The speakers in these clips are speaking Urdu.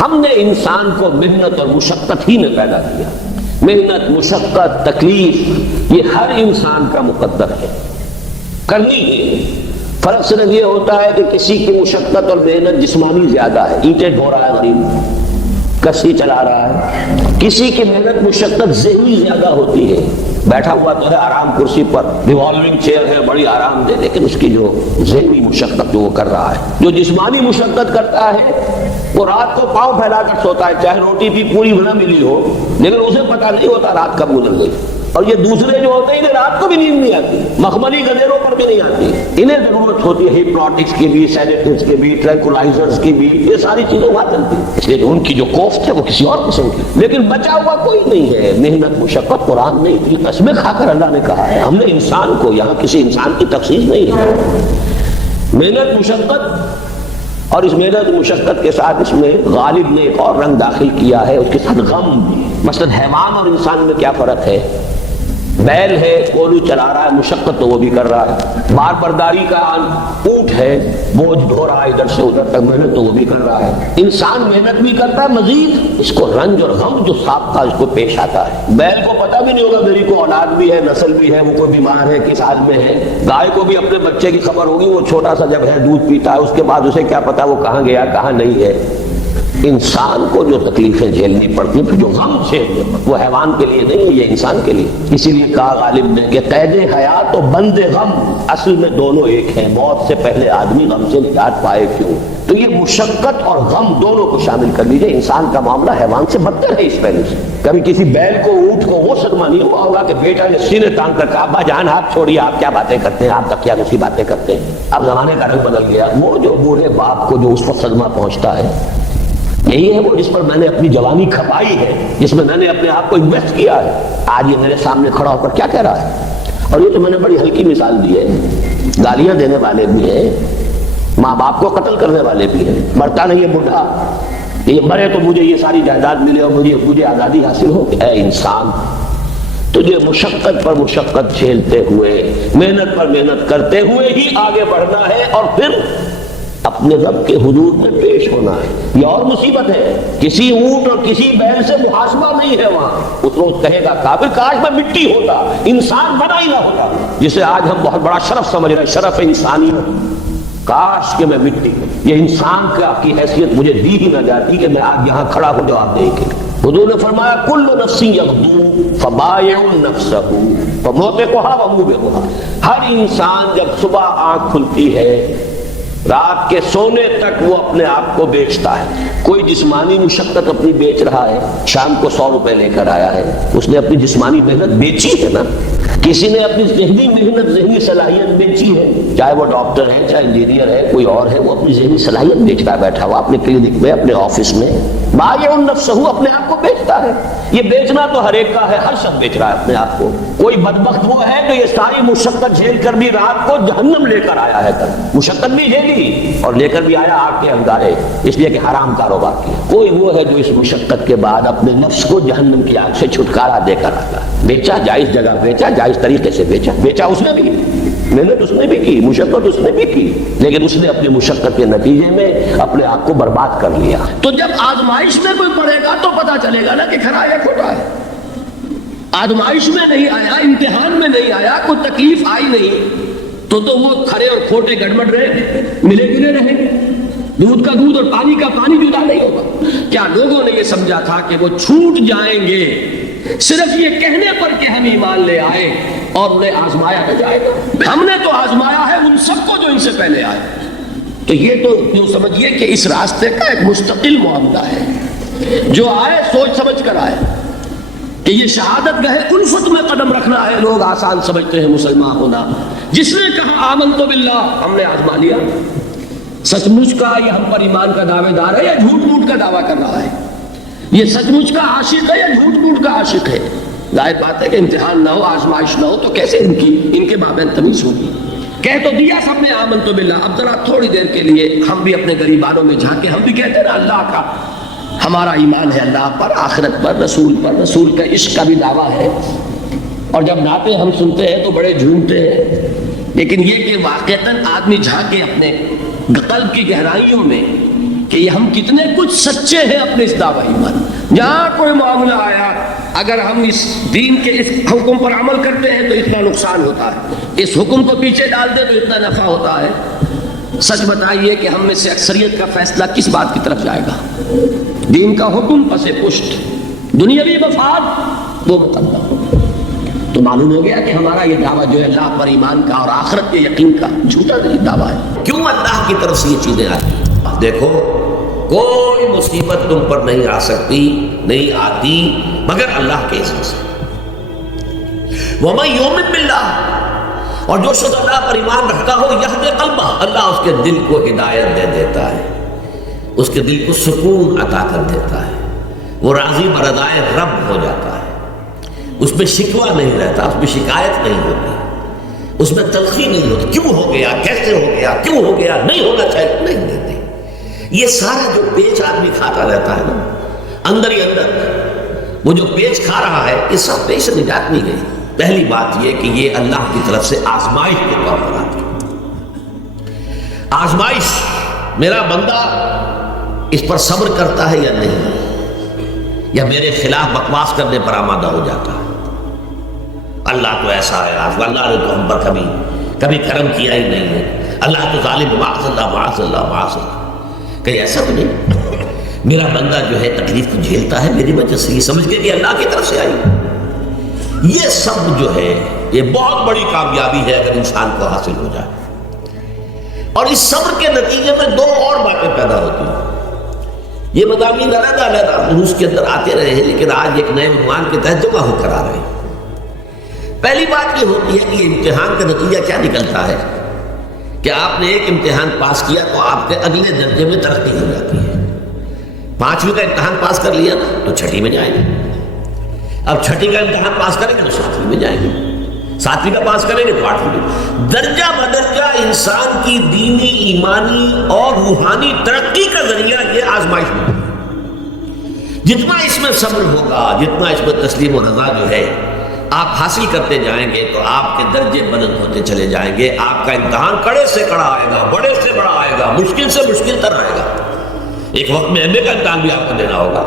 ہم نے انسان کو محنت اور مشقت ہی میں پیدا کیا. محنت، مشقت، تکلیف یہ ہر انسان کا مقدر ہے، کرنی ہے. فرق صرف یہ ہوتا ہے کہ کسی کی مشقت اور محنت جسمانی زیادہ ہے، اینٹیں ڈھو رہا ہے غریب، کشتی چلا رہا ہے. کسی کی محنت مشقت ذہنی زیادہ ہوتی ہے، بیٹھا ہوا تو ہے آرام کرسی پر، ریوالونگ چیئر ہے بڑی آرام دہ، لیکن اس کی جو ذہنی مشقت جو وہ کر رہا ہے. جو جسمانی مشقت کرتا ہے وہ رات کو پاؤں پھیلا کر سوتا ہے، چاہے روٹی بھی پوری نہ ملی ہو، لیکن اسے پتہ نہیں ہوتا رات کب گزر گئی. اور یہ دوسرے جو ہوتے ہیں انہیں رات کو بھی نیند نہیں آتی، مخملی گدیروں پر بھی نہیں آتی. انہیں ضرورت ہوتی ہے ہپنوٹکس کی بھی، سیڈیٹیوز کی بھی، ٹرینکولائزرز کی بھی، یہ ساری چیزیں وہاں چلتی ہیں. اس لیے ان کی جو کوفت ہے وہ کسی اور قسم کی، لیکن بچا ہوا کوئی نہیں ہے. محنت، مشقت قرآن نے اتنی قسمیں کھا کر اللہ نے کہا ہے. ہم نے انسان کو، یہاں کسی انسان کی تخصیص نہیں ہے. محنت، مشقت، اور اس محنت مشقت کے ساتھ اس میں غالب نے ایک اور رنگ داخل کیا ہے، اس کے ساتھ غم. مثلا حیوان اور انسان میں کیا فرق ہے؟ بیل ہے، کولو چلا رہا ہے، مشقت تو وہ بھی کر رہا ہے. بار برداری کا اونٹ ہے، بوجھ ڈھو رہا ہے ادھر سے ادھر تک، محنت تو وہ بھی کر رہا ہے. انسان محنت بھی کرتا ہے، مزید اس کو رنج اور غم جو سابقہ اس کو پیش آتا ہے. بیل کو پتہ بھی نہیں ہوگا میری کو اولاد بھی ہے، نسل بھی ہے، وہ کوئی بیمار ہے، کس حال میں ہے. گائے کو بھی اپنے بچے کی خبر ہوگی، وہ چھوٹا سا جب ہے دودھ پیتا ہے، اس کے بعد اسے کیا پتا وہ کہاں گیا کہاں نہیں ہے. انسان کو جو تکلیفیں جھیلنی پڑتی ہیں، جو غم جھیلنے پڑتے، وہ حیوان کے لیے نہیں ہے، یہ انسان کے لیے. اسی لیے کہا غالب نے کہ قید حیات و بند غم اصل میں دونوں ایک ہیں. موت سے پہلے آدمی غم سے نجات پائے کیوں؟ تو یہ مشقت اور غم دونوں کو شامل کر لیجئے. انسان کا معاملہ حیوان سے بدتر ہے اس پہلو سے. کبھی کسی بیل کو، اونٹ کو وہ صدمہ نہیں ہوا ہوگا کہ بیٹا نے سینے تان کر کہا ابا جان آپ چھوڑیے، آپ کیا باتیں کرتے ہیں، آپ تکیا دوسری باتیں کرتے ہیں. اب زمانے کا رنگ بدل گیا. وہ جو بوڑھے باپ کو جو اس وقت صدمہ پہنچتا ہے، یہی ہے وہ جس پر میں نے اپنی جوانی کھپائی ہے، جس میں میں نے اپنے آپ کو انویسٹ کیا ہے. آج یہ میرے سامنے کھڑا ہو کر کیا کہہ رہا ہے. اور یہ تو میں نے بڑی ہلکی مثال دی ہے. گالیاں دینے والے بھی ہیں، ماں باپ کو قتل کرنے والے بھی ہیں. مرتا نہیں ہے بوڑھا، یہ مرے تو مجھے یہ ساری جائیداد ملے اور مجھے آزادی حاصل ہو. اے انسان، تجھے مشقت پر مشقت جھیلتے ہوئے، محنت پر محنت کرتے ہوئے ہی آگے بڑھنا ہے، اور پھر اپنے رب کے حضور میں پیش ہونا ہے. یہ اور مصیبت ہے. کسی اونٹ اور کسی بیل سے محاسبہ نہیں ہے وہاں. اس روز کہے گا کافر کاش میں مٹی ہوتا، انسان بنا ہی نہ ہوتا، جسے آج ہم بہت بڑا شرف سمجھ رہے ہیں، شرف انسانیت. کاش کہ میں مٹی، یہ انسان کی حیثیت مجھے دی ہی نہ جاتی کہ میں آج یہاں کھڑا ہوں جواب دے کے. حضور نے فرمایا کل نفس یغدو فبائع نفسہ فموبقھا وموبقھا. ہر انسان جب صبح آنکھ کھلتی ہے، رات کے سونے تک وہ اپنے آپ کو بیچتا ہے. کوئی جسمانی مشقت اپنی بیچ رہا ہے، شام کو 100 روپے لے کر آیا ہے، اس نے اپنی جسمانی محنت بیچی ہے نا. کسی نے اپنی ذہنی محنت، ذہنی صلاحیت بیچی ہے، چاہے وہ ڈاکٹر ہے، چاہے انجینئر ہے، کوئی اور ہے، وہ اپنی ذہنی صلاحیت بیچ رہا ہے بیٹھا ہوا اپنے کلینک میں، اپنے آفس میں. بائع نفسہ، اپنے آپ کو بیچتا ہے. یہ بیچنا تو ہر ایک کا ہے، ہر شخص بیچ رہا ہے اپنے آپ کو. کوئی بدبخت وہ ہے جو یہ ساری مشقت جھیل کر بھی رات کو جہنم لے کر آیا ہے. مشقت بھی جھیلی اور لے کر بھی آیا آگ کے انگارے، اس لیے کہ حرام کاروبار کیا. کوئی وہ ہے جو اس مشقت کے بعد اپنے نفس کو جہنم کی آگ سے چھٹکارا دے کر آتا. بیچا، جائز جگہ بیچا، جائز طریقے سے بیچا اس نے بھی، محنت اس نے بھی کی، مشقت اس نے بھی کی، لیکن اس نے اپنی مشقت کے نتیجے میں اپنے آپ کو برباد کر لیا. تو جب آزمائش میں کوئی پڑے گا تو پتا چلے گا نا کہ کھرا ہے کھوٹا ہے. آزمائش میں نہیں آیا، امتحان میں نہیں آیا، کوئی تکلیف آئی نہیں، تو وہ کھرے اور کھوٹے گڑبڑ رہے، ملے جلے رہے. دودھ کا دودھ اور پانی کا پانی جدا نہیں ہوگا. کیا لوگوں نے یہ سمجھا تھا کہ وہ چھوٹ جائیں گے صرف یہ کہنے پر کہ ہم ایمان لے آئے اور انہیں آزمایا نہ جائے گا؟ ہم نے تو آزمایا ہے ان سب کو جو ان سے پہلے آئے. تو یہ تو یوں سمجھیے کہ اس راستے کا ایک مستقل معاملہ ہے. جو آئے سوچ سمجھ کر آئے کہ یہ شہادت گاہ الفت میں قدم رکھنا ہے. لوگ آسان سمجھتے ہیں مسلمان ہونا. جس نے کہا آمنت باللہ، ہم نے آزما لیا. سچ مچ کا یہ ہم پر ایمان کا دعوے دار ہے یا جھوٹ موٹ کا دعویٰ کر رہا ہے؟ یہ سچ مچ کا عاشق ہے یا جھوٹ موٹ کا عاشق ہے؟ ظاہر بات ہے کہ امتحان نہ ہو، آزمائش نہ ہو تو کیسے ان کے مابین تمیز ہوگی؟ کہہ تو دیا سب نے آمنت باللہ. اب ذرا تھوڑی دیر کے لیے ہم بھی اپنے غریبانوں میں جھانکے. ہم بھی کہتے ہیں نا اللہ کا ہمارا ایمان ہے، اللہ پر، آخرت پر، رسول کا عشق کا بھی دعویٰ ہے. اور جب نعتیں ہم سنتے ہیں تو بڑے جھومتے ہیں، لیکن یہ کہ واقعتاً آدمی جھانکے اپنے قلب کی گہرائیوں میں کہ ہم کتنے کچھ سچے ہیں اپنے اس دعوی ایمان. جہاں کوئی معاملہ آیا اگر ہم اس دین کے اس حکم پر عمل کرتے ہیں تو اتنا نقصان ہوتا ہے, اس حکم کو پیچھے ڈال دیں تو اتنا نفع ہوتا ہے. سچ بتائیے کہ ہم میں سے اکثریت کا فیصلہ کس بات کی طرف جائے گا؟ دین کا حکم پس پشت, دنیاوی مفاد وہ مقدم. تو معلوم ہو گیا کہ ہمارا یہ دعویٰ جو ہے اللہ پر ایمان کا اور آخرت کے یقین کا جھوٹا نہیں دعویٰ ہے. کیوں اللہ کی طرف سے یہ چیزیں آتی؟ دیکھو کوئی مصیبت تم پر نہیں آ سکتی, نہیں آتی مگر اللہ کے اذن سے. وَمَن يُؤْمِن بِاللَّهِ, اور جو شخص اللہ پر ایمان رکھتا ہو یہدِ قلبہ, اللہ اس کے دل کو ہدایت دے دیتا ہے, اس کے دل کو سکون عطا کر دیتا ہے, وہ راضی برضائے رب ہو جاتا ہے, اس میں شکوہ نہیں رہتا, اس میں شکایت نہیں ہوتی, اس میں تلخی نہیں ہوتی, کیوں ہو گیا, کیسے ہو گیا, کیوں ہو گیا, نہیں ہونا چاہیے, نہیں دیتے. یہ سارا جو پیچ آدمی کھاتا رہتا ہے نا اندر ہی اندر, وہ جو پیچ کھا رہا ہے اس سب پیچ سے نجات نہیں گئی. پہلی بات یہ کہ یہ اللہ کی طرف سے آزمائش کے طور پر آتی ہے. آزمائش, میرا بندہ اس پر صبر کرتا ہے یا نہیں, یا میرے خلاف بکواس کرنے پر آمادہ ہو جاتا ہے. اللہ تو ایسا ہے, اللہ نے تو ہم پر کبھی کرم کیا ہی نہیں ہے, اللہ تو ظالم, معاذ اللہ معاذ اللہ معاذ اللہ. کہ ایسا تو نہیں, میرا بندہ جو ہے تکلیف کو جھیلتا ہے میری وجہ سے, یہ سمجھ کے کہ اللہ کی طرف سے آئی. یہ سب جو ہے یہ بہت بڑی کامیابی ہے اگر انسان کو حاصل ہو جائے. اور اس صبر کے نتیجے میں دو اور باتیں پیدا ہوتی ہیں. یہ مضامین علیحدہ علیحدہ دروس کے اندر آتے رہے ہیں لیکن آج ایک نئے عنوان کے تحت جمع ہو کر آ رہے ہیں. پہلی بات یہ ہوتی ہے کہ امتحان کا نتیجہ کیا نکلتا ہے کہ آپ نے ایک امتحان پاس کیا تو آپ کے اگلے درجے میں ترقی ہو جاتی ہے. 5ویں کا امتحان پاس کر لیا تو 6ٹھی میں جائیں گے, اب 6ٹھی کا امتحان پاس کریں گے تو 7ویں میں جائیں گے, 7ویں کا پاس کریں گے تو 8ویں میں. درجہ بدرجہ انسان کی دینی, ایمانی اور روحانی ترقی کا ذریعہ یہ آزمائش ہوتی ہے. جتنا اس میں صبر ہوگا, جتنا اس میں تسلیم و رضا جو ہے آپ حاصل کرتے جائیں گے تو آپ کے درجے بلند ہوتے چلے جائیں گے. آپ کا امتحان کڑے سے کڑا آئے گا, بڑے سے بڑا آئے گا, مشکل سے مشکل تر آئے گا. ایک وقت میں MA کا امتحان بھی آپ کو دینا ہوگا,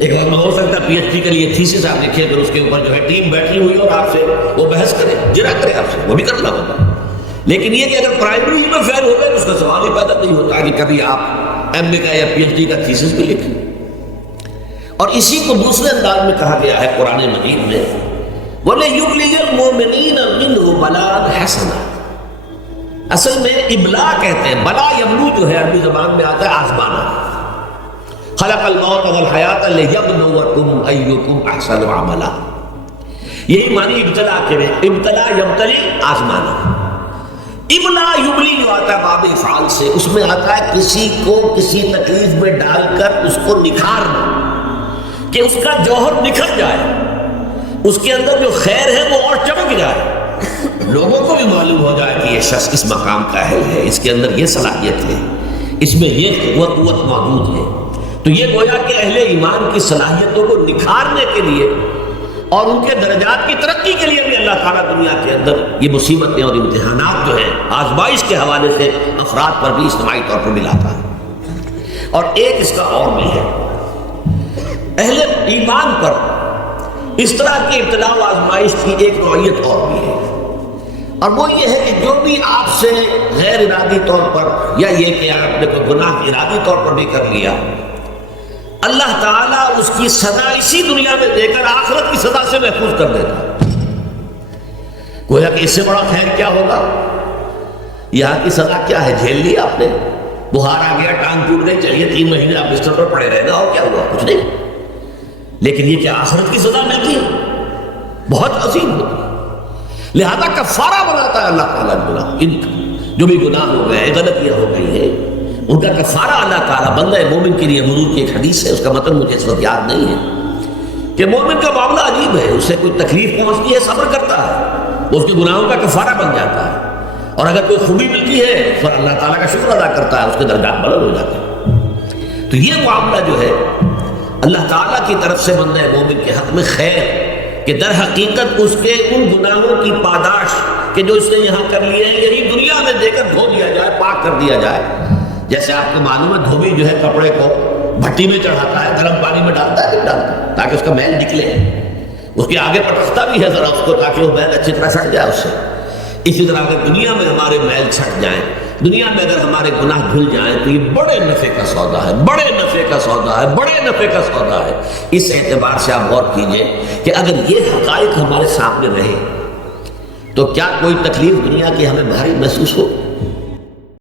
ایک وقت میں ہو سکتا ہے PhD کے لیے تھیسس آپ لکھیں پھر اس کے اوپر جو ہے ٹیم بیٹھی ہوئی اور آپ سے وہ بحث کرے, جرا کرے آپ سے, وہ بھی کرنا ہوگا. لیکن یہ کہ اگر پرائمری میں فیل ہو گئے تو اس کا سوال ہی پیدا نہیں ہوتا کہ کبھی آپ MA کا یا PhD کا تھیسس بھی لکھیں. اور اسی کو دوسرے انداز میں کہا گیا ہے قرآن مجید میں, وَلَيُبْلِيَ الْمُؤْمِنِينَ مِنْهُ بَلَاءً حَسَنًا. اصل میں ابلا کہتے ہیں, بلا یبلو جو ہے عربی زبان میں آتا ہے آزمانا. خلق الموت والحیات لِیَبْلُوَکُمْ أَیُّکُمْ أَحْسَنُ عَمَلًا. یہی معنی ابتلا کے میں, ابتلا یبتلی آزمانا. ابلا یبلی جو آتا ہے باب افعال سے, اس میں آتا ہے کسی کو کسی تکلیف میں ڈال کر اس کو نکھارنا, کہ اس کا جوہر نکھر جائے, اس کے اندر جو خیر ہے وہ اور چمک جائے, لوگوں کو بھی معلوم ہو جائے کہ یہ شخص اس مقام کا اہل ہے, اس کے اندر یہ صلاحیت ہے, اس میں یہ قوت موجود ہے. تو یہ گویا کہ اہل ایمان کی صلاحیتوں کو نکھارنے کے لیے اور ان کے درجات کی ترقی کے لیے بھی اللہ تعالیٰ دنیا کے اندر یہ مصیبتیں اور امتحانات جو ہیں آزمائش کے حوالے سے افراد پر بھی اجتماعی طور پر بھی لاتا ہے. اور ایک اس کا اور بھی ہے, اہل ایمان پر اس طرح کی ابتلا و آزمائش کی ایک نوعیت اور بھی ہے, اور وہ یہ ہے کہ جو بھی آپ سے غیر ارادی طور پر یا یہ کہ آپ نے کوئی گناہ ارادی طور پر بھی کر لیا, اللہ تعالیٰ اس کی سزا اسی دنیا میں دے کر آخرت کی سزا سے محفوظ کر دیتا. گویا کہ اس سے بڑا خیر کیا ہوگا. یہاں کی سزا کیا ہے, جھیل لیا آپ نے, بخار آ گیا, ٹانگ ٹوٹ گئی, چلیے 3 مہینے آپ بستر پر پڑے رہنا, اور کیا ہوا, کچھ نہیں. لیکن یہ کہ آخرت کی سزا ملتی ہے بہت عظیم ہوتی ہے. لہذا کفارہ بناتا ہے اللہ تعالیٰ گناہ, ان جو بھی گناہ ہو گئے, غلطیاں ہو گئی ہیں, ان کا کفارہ اللہ تعالیٰ بندہ مومن کے لیے. حضور کی ایک حدیث ہے, اس کا متن مجھے اس وقت یاد نہیں ہے, کہ مومن کا معاملہ عجیب ہے, اسے کوئی تکلیف پہنچتی ہے صبر کرتا ہے, وہ اس کے گناہوں کا کفارہ بن جاتا ہے, اور اگر کوئی خوبی ملتی ہے تو اللہ تعالیٰ کا شکر ادا کرتا ہے, اس کے درجات بلند ہو جاتے ہیں. تو یہ معاملہ جو ہے اللہ تعالیٰ کی طرف سے بندہ مومن کے حق میں خیر, کہ در حقیقت اس کے ان گناہوں کی پاداش کہ جو اس نے یہاں کر لیے ہیں یہی دنیا میں دے کر دھو دیا جائے, پاک کر دیا جائے, جیسے آپ کو معلوم ہے دھوبی جو ہے کپڑے کو بھٹی میں چڑھاتا ہے، گرم پانی میں ڈالتا ہے، ڈالتا ہے تاکہ اس کا میل نکلے، اس کے آگے پٹکتا بھی ہے ذرا اس کو تاکہ وہ میل اچھی طرح چھٹ جائے اس سے۔ اسی طرح اگر دنیا میں ہمارے میل چھٹ جائیں، دنیا میں اگر ہمارے گناہ دھل جائیں تو یہ بڑے نفع کا سودا ہے، بڑے نفع کا سودا ہے، بڑے نفع کا سودا ہے۔ اس اعتبار سے آپ غور کیجئے کہ اگر یہ حقائق ہمارے سامنے رہے تو کیا کوئی تکلیف دنیا کی ہمیں بھاری محسوس ہو؟